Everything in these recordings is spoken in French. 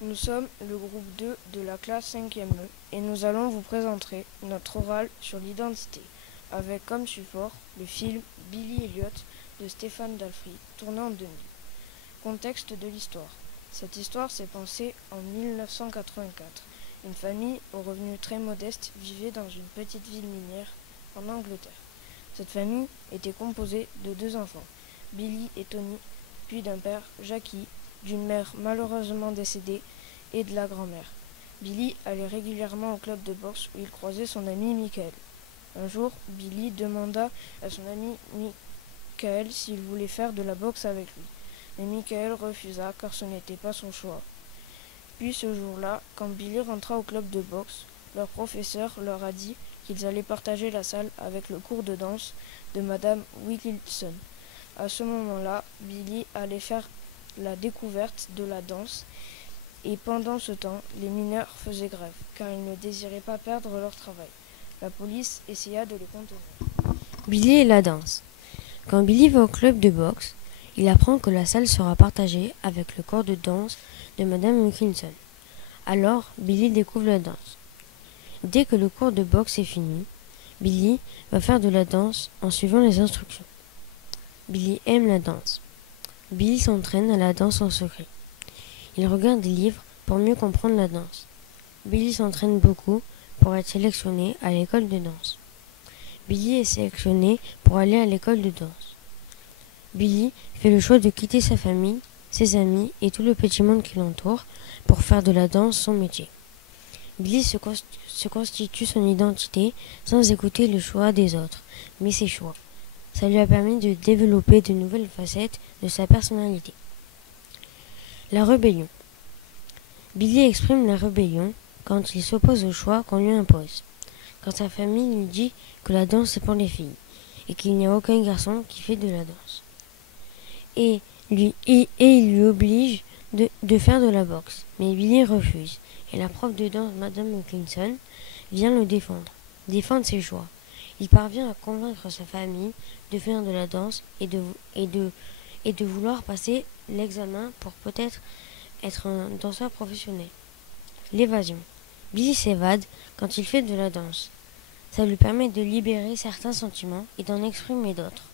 Nous sommes le groupe 2 de la classe 5e E et nous allons vous présenter notre oral sur l'identité, avec comme support le film Billy Elliot de Stéphane Dalfry, tourné en 2000. Contexte de l'histoire. Cette histoire s'est pensée en 1984. Une famille aux revenus très modestes vivait dans une petite ville minière en Angleterre. Cette famille était composée de 2 enfants, Billy et Tony, puis d'un père, Jackie, d'une mère malheureusement décédée et de la grand-mère. Billy allait régulièrement au club de boxe où il croisait son ami Michael. Un jour, Billy demanda à son ami Michael s'il voulait faire de la boxe avec lui. Mais Michael refusa car ce n'était pas son choix. Puis ce jour-là, quand Billy rentra au club de boxe, leur professeur leur a dit qu'ils allaient partager la salle avec le cours de danse de Madame Wilkinson. À ce moment-là, Billy allait faire la découverte de la danse et pendant ce temps, les mineurs faisaient grève car ils ne désiraient pas perdre leur travail. La police essaya de les contenir. Billy et la danse. Quand Billy va au club de boxe, il apprend que la salle sera partagée avec le corps de danse de Madame Wilkinson. Alors, Billy découvre la danse. Dès que le cours de boxe est fini, Billy va faire de la danse en suivant les instructions. Billy aime la danse. Billy s'entraîne à la danse en secret. Il regarde des livres pour mieux comprendre la danse. Billy s'entraîne beaucoup pour être sélectionné à l'école de danse. Billy est sélectionné pour aller à l'école de danse. Billy fait le choix de quitter sa famille, ses amis et tout le petit monde qui l'entoure pour faire de la danse son métier. Billy se constitue son identité sans écouter le choix des autres, mais ses choix. Ça lui a permis de développer de nouvelles facettes de sa personnalité. La rébellion. Billy exprime la rébellion quand il s'oppose au choix qu'on lui impose. Quand sa famille lui dit que la danse est pour les filles et qu'il n'y a aucun garçon qui fait de la danse. Et il lui oblige de faire de la boxe. Mais Billy refuse. Et la prof de danse, Madame Wilkinson, vient le défendre ses choix. Il parvient à convaincre sa famille de faire de la danse et de vouloir passer l'examen pour peut-être être un danseur professionnel. L'évasion. Billy s'évade quand il fait de la danse. Ça lui permet de libérer certains sentiments et d'en exprimer d'autres.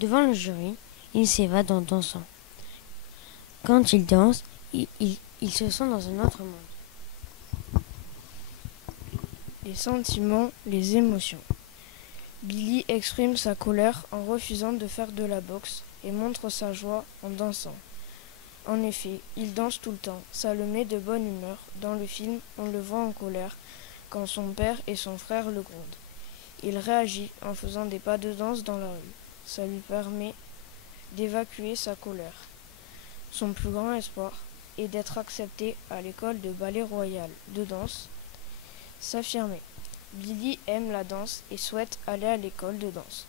Devant le jury, il s'évade en dansant. Quand il danse, il se sent dans un autre monde. Les sentiments, les émotions. Billy exprime sa colère en refusant de faire de la boxe et montre sa joie en dansant. En effet, il danse tout le temps, ça le met de bonne humeur. Dans le film, on le voit en colère quand son père et son frère le grondent. Il réagit en faisant des pas de danse dans la rue. Ça lui permet d'évacuer sa colère. Son plus grand espoir est d'être accepté à l'école de ballet royal de danse. S'affirmer. Billy aime la danse et souhaite aller à l'école de danse.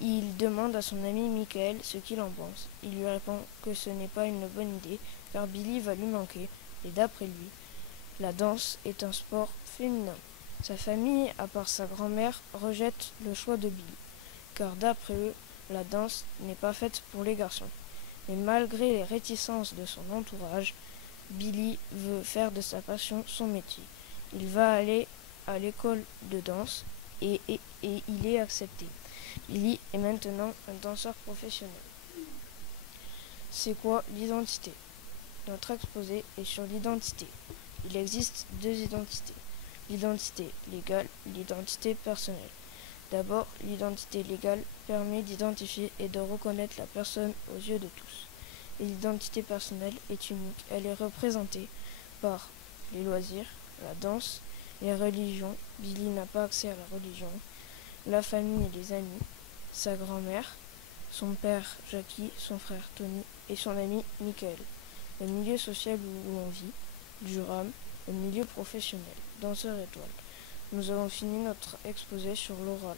Il demande à son ami Michael ce qu'il en pense. Il lui répond que ce n'est pas une bonne idée car Billy va lui manquer et d'après lui, la danse est un sport féminin. Sa famille, à part sa grand-mère, rejette le choix de Billy car d'après eux, la danse n'est pas faite pour les garçons. Mais malgré les réticences de son entourage, Billy veut faire de sa passion son métier. Il va aller à l'école de danse et il est accepté. Billy est maintenant un danseur professionnel. C'est quoi l'identité? Notre exposé est sur l'identité. Il existe 2 identités. L'identité légale, l'identité personnelle. D'abord, l'identité légale permet d'identifier et de reconnaître la personne aux yeux de tous. Et l'identité personnelle est unique. Elle est représentée par les loisirs, la danse, les religions. Billy n'a pas accès à la religion. La famille et les amis, sa grand-mère, son père Jackie, son frère Tony et son ami Michael. Le milieu social où on vit, du rame, le milieu professionnel, danseur étoile. Nous avons fini notre exposé sur l'oral.